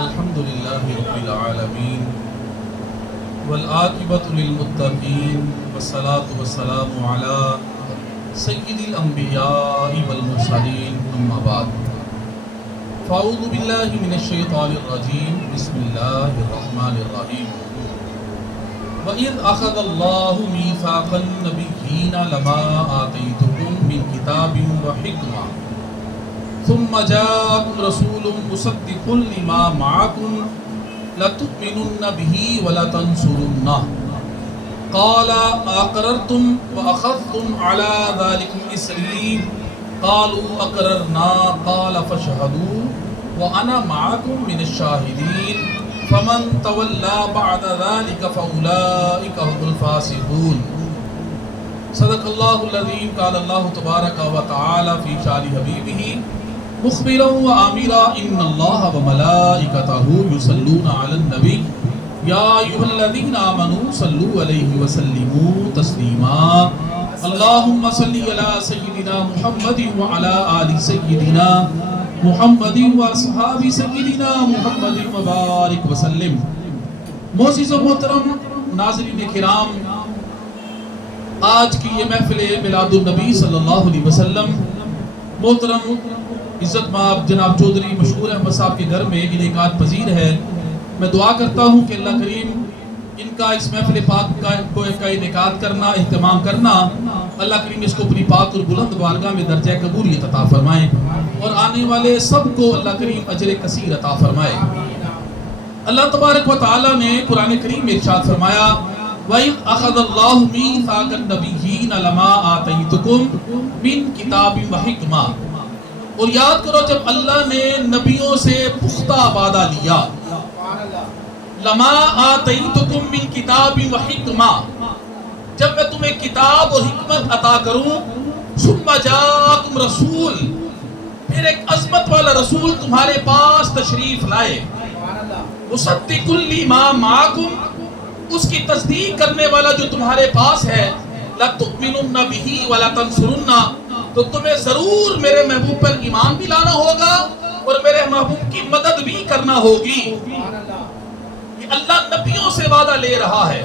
الحمد لله رب العالمين والعاقبة للمتقين والصلاة والسلام على سيد الأنبياء والمرسلين أما بعد فأعوذ بالله من الشيطان الرجيم بسم الله الرحمن الرحيم وَإِذْ أَخَذَ اللَّهُ مِيثَاقَ النَّبِيِّينَ لَمَا آتَيْتُكُم مِّن كِتَابٍ وَحِكْمَةٍ ثُمَّ جَاءَكُمْ رَسُولٌ مُصَدِّقٌ لِّمَا مَعَكُمْ لَتُؤْمِنُنَّ بِهِ وَلَتَنصُرُنَّهُ قَالَ أَقْرَرْتُمْ وَأَخَذْتُمْ عَلَى ذَلِكُمْ إِصْرِي قَالُوا أَقْرَرْنَا قَالَ فَاشْهَدُوا وَأَنَا مَعَكُمْ مِنَ الشَّاهِدِينَ فمن تولى بعد ذلك فأولئك هم الفاسقون صدق الله العظيم قال الله تبارك وتعالى في شان حبيبه مخبرا وآمرا إن الله وملائكته يصلون على النبي يا أيها الذين آمنوا صلوا عليه وسلموا تسليما اللهم صل على سيدنا محمد وعلى آل سيدنا محمد و اصحاب سیدنا محمد مبارک وسلم۔ معزز و محترم ناظرین کرام، آج کی یہ محفل میلاد النبی صلی اللہ علیہ وسلم محترم عزت مآب جناب چودھری مشہور احمد صاحب کے گھر میں انعقاد پذیر ہے۔ میں دعا کرتا ہوں کہ اللہ کریم ان کا اس محفل پاک کا انعقاد کرنا، اہتمام کرنا، اللہ کریم اس کو اپنی پاک اور بلند بارگاہ میں درجہ قبولیت عطا فرمائے اور آنے والے سب کو اللہ کریم اجر کثیر عطا فرمائے۔ اللہ تبارک و تعالی نے قرآن کریم میں ارشاد فرمایا وَإِذْ أَخَذَ اللَّهُ مِيثَاقَ النَّبِيِّينَ لَمَا آتَيْتُكُم مِّن كِتَابٍ وَحِكْمَةٍ، اور یاد کرو جب اللہ نے نبیوں سے پختہ وعدہ لیا، لَمَا آتَيْتُكُم مِّن كِتَابٍ وَحِكْمَةٍ، جب میں تمہیں کتاب اور حکمت عطا کروں، ثُمَّ جَاءَكُمْ رَسُولٌ، پھر ایک عظمت والا رسول تمہارے پاس تشریف لائے، مُصَدِّقٌ لِّمَا مَعَكُمْ، اس کی تصدیق کرنے والا جو تمہارے پاس ہے، لَتُؤْمِنُنَّ بِهِ وَلَتَنصُرُنَّهُ، تو تمہیں ضرور میرے محبوب پر ایمان بھی لانا ہوگا اور میرے محبوب کی مدد بھی کرنا ہوگی۔ یہ اللہ نبیوں سے وعدہ لے رہا ہے۔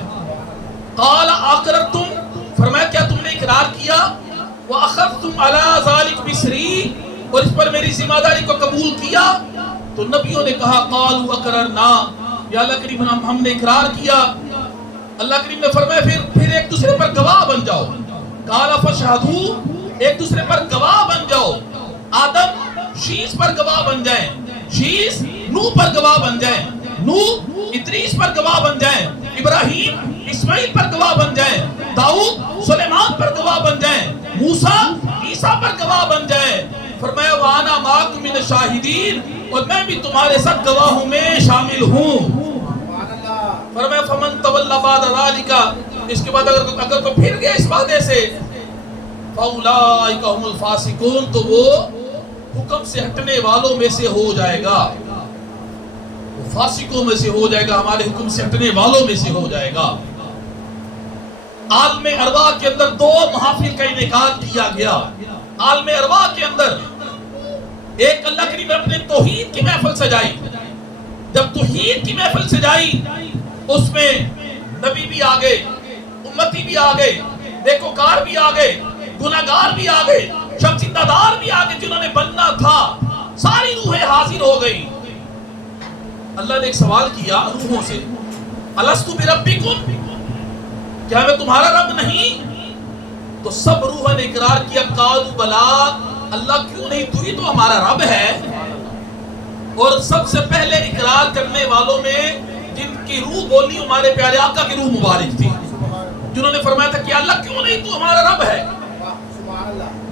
قَالَ أَقْرَرْتُمْ، فرمایا کیا تم نے اقرار کیا، وَأَخَذْتُمْ عَلَى ذَلِكُمْ إِصْرِي، اور اس پر میری ذمہ داری کو قبول کیا، تو نبیوں نے کہا قَالُوا أَقْرَرْنَا، یا اللہ کریم ہم نے اقرار کیا۔ اللہ کریم نے فرمایا پھر ایک دوسرے پر گواہ بن جاؤ، قَالَ فَاشْهَدُوا، ایک دوسرے پر گواہ بن جاؤ۔ آدم شیس پر گواہ بن جائیں، شیس نوح پر گواہ بن جائیں، نوح ادریس پر گواہ بن جائیں، ابراہیم اسماعیل پر گواہ بن جائیں، داؤد سلیمان پر گواہ بن جائیں، موسیٰ عیسیٰ پر گواہ بن جائیں۔ فرمایا وَأَنَا مَعَكُم مِّنَ الشَّاهِدِينَ، اور میں بھی تمہارے ساتھ گواہوں میں شامل ہوں۔ فرمایا فَمَن تَوَلَّىٰ بَعْدَ ذَلِكَ، اس کے بعد اگر کوئی پھر گیا اس وعدے سے، فَأُولَٰئِكَ هُمُ الْفَاسِقُونَ، تو وہ حکم سے ہٹنے والوں میں سے ہو جائے گا، وہ فاسقوں میں سے ہو جائے گا، ہمارے حکم سے ہٹنے والوں میں سے ہو جائے گا۔ عالم ارواح کے اندر 2 محافل کا انعقاد کیا گیا۔ عالم ارواح کے اندر ایک اللہ کریم نے اپنے توحید کی محفل سجائی، جب توحید کی محفل سجائی اس میں نبی بھی آگئے، امتی بھی آگئے، نیکوکار بھی آگئے، گناہگار بھی آگئے، شمسندہ دار بھی آگئے، جنہوں نے بننا تھا، ساری روحیں حاضر ہو گئی۔ اللہ نے ایک سوال کیا روحوں سے، الستُ بربکم، کیا میں تمہارا رب نہیں؟ تو سب روحوں نے اقرار کیا قالوا بلا، اللہ کیوں نہیں، تو ہی تو ہمارا رب ہے۔ اور سب سے پہلے اقرار کرنے والوں میں جن کی روح بولی ہمارے پیارے آقا کی روح مبارک تھی، جنہوں نے فرمایا تھا کہ اللہ کیوں نہیں، تو ہمارا رب ہے۔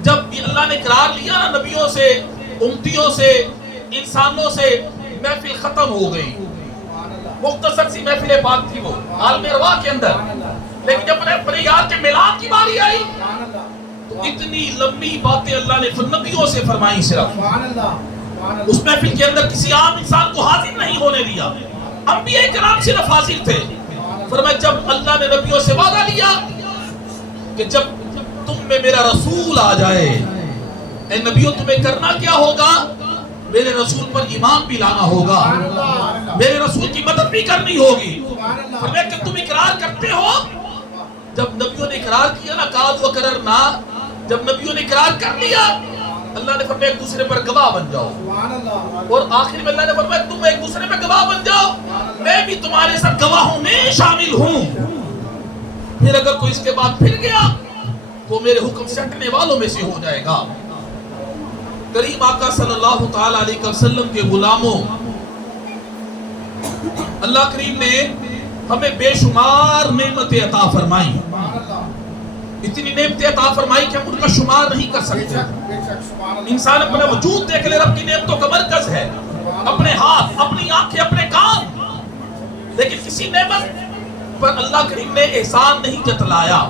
جب اللہ نے اقرار لیا نا نبیوں سے، امتیوں سے، انسانوں سے، محفل ختم ہو گئی۔ مختصر سی محفل پاک تھی وہ عالم ارواح کے اندر، لیکن جب اپنے یار کے میلاد کی باری آئی تو اتنی لمبی باتیں اللہ نے نبیوں سے فرمائی۔ صرف اس محفل کے اندر کسی عام انسان کو حاضر نہیں ہونے دیا، انبیاء کرام صرف حاضر تھے۔ فرمایا جب اللہ نے نبیوں سے وعدہ لیا کہ جب تم میں میرا رسول آ جائے، اے نبیوں تمہیں کرنا کیا ہوگا، میرے رسول پر ایمان بھی لانا ہوگا، میرے رسول کی مدد بھی کرنی ہوگی۔ فرمایا کہ تم اقرار کرتے ہو؟ جب نبیوں نے اقرار کیا نا، قالوا اقررنا، جب نبیوں نے اقرار کر لیا، اللہ نے فرمایا ایک دوسرے پر گواہ بن جاؤ، اور آخر میں اللہ نے فرمایا تم ایک دوسرے پر گواہ بن جاؤ، میں بھی تمہارے ساتھ گواہوں میں شامل ہوں۔ پھر اگر کوئی اس کے بعد پھر گیا تو میرے حکم سے ہٹنے والوں میں سے ہو جائے گا۔ کریم آقا صلی اللہ تعالی علیہ وسلم کے غلاموں، اللہ کریم نے ہمیں بے شمار نعمتیں عطا فرمائی، اتنی نعمتیں عطا فرمائی کہ ہم ان کا شمار نہیں کر سکتے۔ انسان اپنا وجود دیکھ لے، رب کی نعمتوں کا مرکز ہے، اپنے ہاتھ، اپنی آنکھیں، اپنے کان، لیکن کسی نعمت پر اللہ کریم نے احسان نہیں جتلایا۔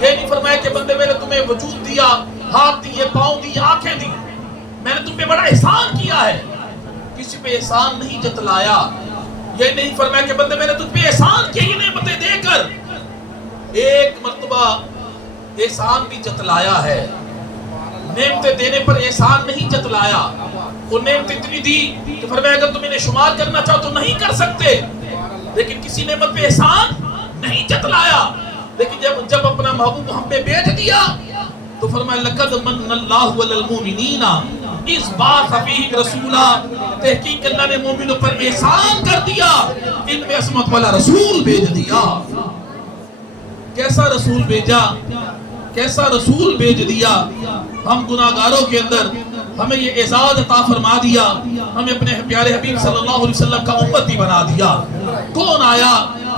یہ نہیں فرمایا کہ بندے میں نے تمہیں وجود دیا، ہاتھ دیے، پاؤں دیے، آنکھیں دی، میں نے تم پہ بڑا احسان کیا ہے، کسی پہ احسان نہیں جتلایا۔ یہ نہیں فرمایا کہ بندے میں نے تم پہ احسان کیا، یہ نعمتیں دے کر ایک مرتبہ احسان بھی جتلایا ہے۔ نعمتیں دینے پر احسان نہیں جتلایا، وہ نعمت اتنی دی کہ فرمایا اگر تم انہیں شمار کرنا چاہو تو نہیں کر سکتے، لیکن کسی نعمت پہ احسان نہیں جتلایا۔ لیکن جب اپنا محبوب ہم پہ بیٹھ دیا تو فرمایا لقد من اللہ علی المؤمنین اس بعث فیہم رسولا، تحقیق اللہ نے مومنوں پر احسان کر دیا، ان میں عصمت والا رسول بھیج دیا۔ کیسا رسول بھیجا، کیسا رسول بھیج دیا، ہم گناہگاروں کے اندر ہمیں یہ اعزاز عطا فرما دیا، ہمیں اپنے پیارے حبیب صلی اللہ علیہ وسلم کا امتی بنا دیا۔ کون آیا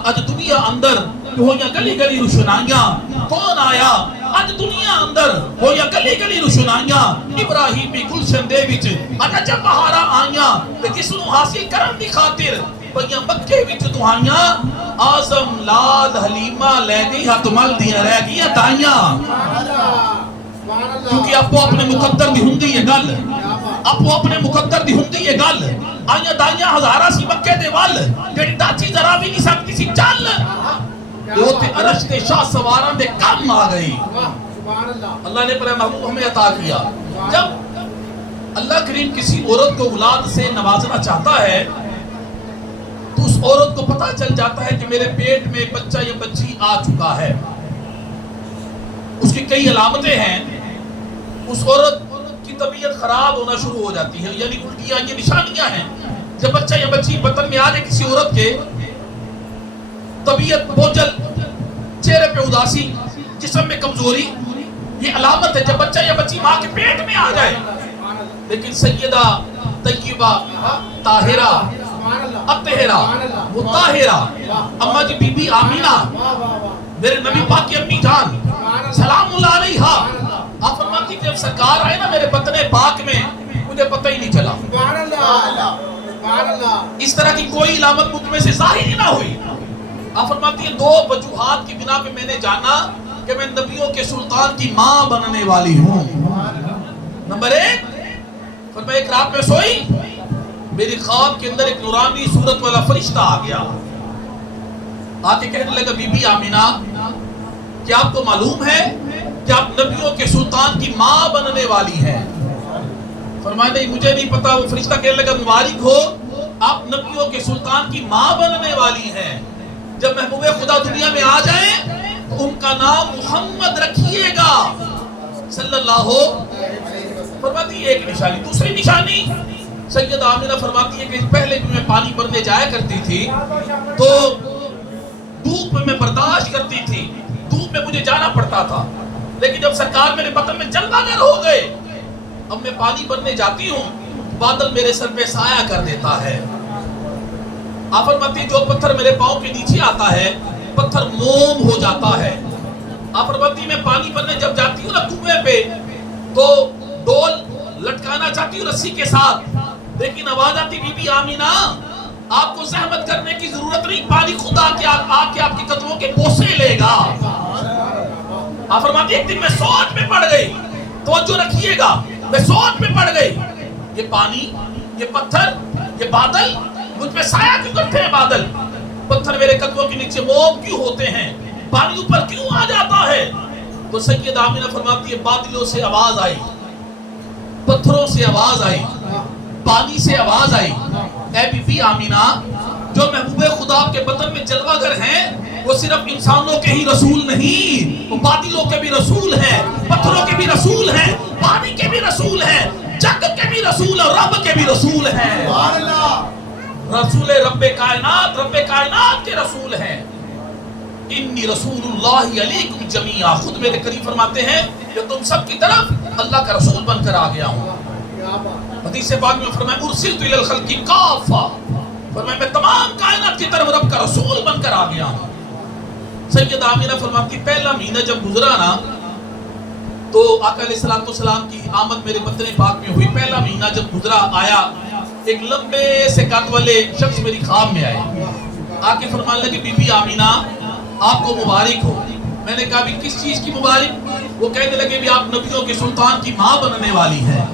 آج دنیا اندر ہو یا گلی گلی روشنائیاں، کون آیا آج دنیا اندر ہو یا گلی گلی روشنائیاں، ابراہیم بھی گلشن دے وچ اج جب بہاراں آئیاں تے کس نوں حاصل کرن دی خاطر پئیاں مکے وچ دعائیاں، اعظم لال حلیمہ لے گئی ہاتھ مل دیاں رہ گئیاں دائیاں، کیونکہ اپو اپنے مقدر دی ہوندی ہے گل، اپو اپنے مقدر دی ہوندی ہے گل، آئیاں دائیاں ہزارہ سی مکے دے وال، جڑی داچی ذرا بھی نہیں سکتی سی چل، وہ تے عرش تے شاہ سواراں دے کم آ گئی۔ اللہ نے پر محبوب ہمیں عطا کیا۔ جب اللہ کریم کسی عورت کو اولاد سے نوازنا چاہتا ہے تو اس عورت کو پتہ چل جاتا ہے کہ میرے پیٹ میں بچہ یا بچی آ چکا ہے، اس کی کئی علامتیں ہیں، اس عورت کی طبیعت خراب ہونا شروع ہو جاتی ہے، یعنی الٹیاں، یہ نشانیاں ہیں۔ جب بچہ یا بچی بطن میں آ جائے کسی عورت کے، طبیعت بوجھل، چہرے پہ اداسی، جسم میں کمزوری، یہ علامت ہے جب بچہ یا بچی ماں کے پیٹ میں آ جائے۔ لیکن سیدہ طیبہ طاہرہ اطہرہ مطہرہ اماں جی بی بی آمینہ، میرے نبی پاک کی امی جان سلام اللہ علیہ، آپ فرماتی کہ جب سرکار آئے نا میرے بطن پاک میں مجھے پتہ ہی نہیں چلا، اس طرح کی کوئی علامت مجھ میں سے ظاہر ہی نہ ہوئی۔ آپ فرماتی ہیں دو وجوہات کی بنا پہ میں نے جانا کہ میں نبیوں کے سلطان کی ماں بننے والی ہوں۔ نمبر ایک، فرمایا ایک رات میں سوئی، میری خواب کے اندر ایک نورانی صورت والا فرشتہ آ گیا، آ کے کہنے لگا بی بی آمینہ کیا آپ کو معلوم ہے کہ آپ نبیوں کے سلطان کی ماں بننے والی ہیں؟ فرمایا نہیں مجھے نہیں پتا۔ وہ فرشتہ کہنے لگا مبارک ہو، آپ نبیوں کے سلطان کی ماں بننے والی ہیں، جب محبوب خدا دنیا میں آ جائیں تو ان کا نام محمد رکھیے گا صلی اللہ علیہ۔ فرماتی ہے ایک نشانی۔ دوسری نشانی، سیدہ آمینہ فرماتی ہے کہ پہلے بھی میں پانی بھرنے جایا کرتی تھی تو دھوپ میں برداشت کرتی تھی، دھوپ میں مجھے جانا پڑتا تھا، لیکن جب سرکار میرے بطن میں جلوہ گر ہو گئے، اب میں پانی بھرنے جاتی ہوں بادل میرے سر پہ سایہ کر دیتا ہے۔ آپ فرماتی جو پتھر میرے پاؤں کے نیچے آتا ہے پتھر موم ہو جاتا ہے۔ آپ فرماتی میں پانی بھرنے جب جاتی ہوں نا کنویں پہ تو ڈول لٹکانا چاہتی ہوں رسی کے ساتھ، لیکن آواز آتی بی بی آمینہ آپ کو زحمت کرنے کی ضرورت نہیں، پانی خدا کے آ کے آپ کے قدموں کے بوسے لے گا۔ آپ فرماتی ایک دن میں سوچ میں پڑ گئی، توجہ رکھیے گا، میں سوچ میں پڑ گئی، یہ پانی، یہ پتھر، یہ بادل مجھ پہ سایہ کیوں کرتے ہیں؟ بادل پتھر میرے قدموں کے نیچے موم کیوں ہوتے ہیں؟ پانی اوپر کیوں آ جاتا ہے؟ تو سیدہ آمینہ فرماتی ہے بادلوں سے آواز آئی، پتھروں سے آواز آئی، پانی سے آواز آئی، اے بی بی آمینہ، جو محبوب خدا کے بطن میں جلوہ گر ہیں وہ صرف انسانوں کے ہی رسول نہیں، وہ باطلوں کے بھی رسول ہیں، پتھروں کے بھی رسول ہیں، پانی کے بھی رسول ہیں، جگ کے بھی رسول اور رب کے بھی رسول ہیں، رسول رب کائنات کے رسول ہیں۔ انی رسول اللہ علیکم جمیعا، خود میرے کریم فرماتے ہیں کہ تم سب کی طرف اللہ کا رسول بن کر آ گیا ہوں۔ حدیث پاک میں فرمایا ارسلت الی الخلق کافہ، فرمایا میں تمام کائنات کی طرف رب کا رسول بن کر آ گیا ہوں۔ سیدہ آمینہ فرماتی پہلا مہینہ جب گزرا نا تو آقا علیہ السلام کی آمد میرے بطن پاک میں ہوئی۔ پہلا مہینہ جب گزرا آیا، ایک لمبے سے قد والے شخص میری خواب میں آئے، آ کے فرمانے لگے بی بی آمینہ آپ کو مبارک ہو۔ میں نے کہا بھی کس چیز کی مبارک؟ وہ کہنے لگے بھی آپ نبیوں کے سلطان کی ماں بننے والی ہیں۔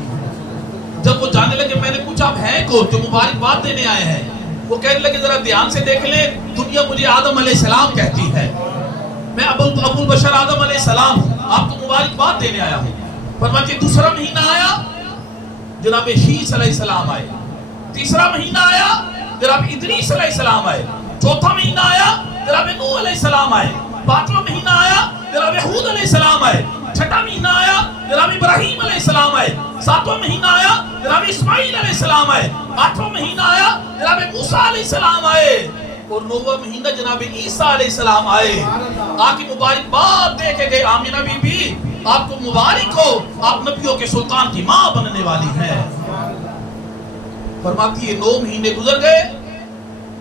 جب وہ جانے لگے میں نے پوچھا آپ ہیں کون جو مبارکباد دینے آئے ہیں؟ وہ کہنے لگے ذرا دھیان سے دیکھ لیں، دنیا مجھے آدم علیہ السلام کہتی ہے، میں ابو البشر آدم علیہ السلام ہوں، آپ کو مبارکباد دینے آیا ہوں۔ فرمایا کہ دوسرا مہینہ آیا، جناب شیس علیہ السلام آئے، تیسرا مہینہ آیا جناب ادریس علیہ السلام آئے، چوتھا مہینہ آیا جناب نوح علیہ السلام آئے، پانچواں مہینہ آیا جناب ہود علیہ السلام آئے، چھٹا مہینہ آیا جناب ابراہیم علیہ السلام آئے، ساتواں مہینہ آیا جناب اسماعیل علیہ السلام آئے، آٹھواں مہینہ آیا جناب موسیٰ علیہ السلام آئے، اور نوواں مہینہ جناب عیسیٰ علیہ السلام آئے۔ آ کے مبارکباد دے کے گئے، آمینہ بی بی آپ کو مبارک ہو، آپ نبیوں کے سلطان کی ماں بننے والی ہیں۔ فرماتی ہے 9 مہینے گزر گئے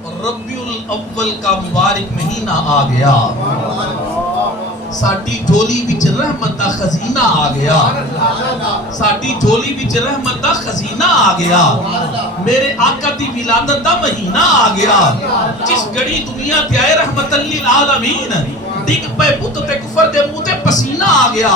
اور ربیع الاول کا مبارک مہینہ آ گیا، ساڈی جھولی وچ رحمت دا خزینہ آ گیا، ساڈی جھولی وچ رحمت دا خزینہ آ گیا، میرے آقا دی ولادت دا مہینہ آ گیا، جس گھڑی دنیا تے آئے رحمت للعالمین، ڈگ پے بت تے کفر دے منہ تے پسینہ آ گیا۔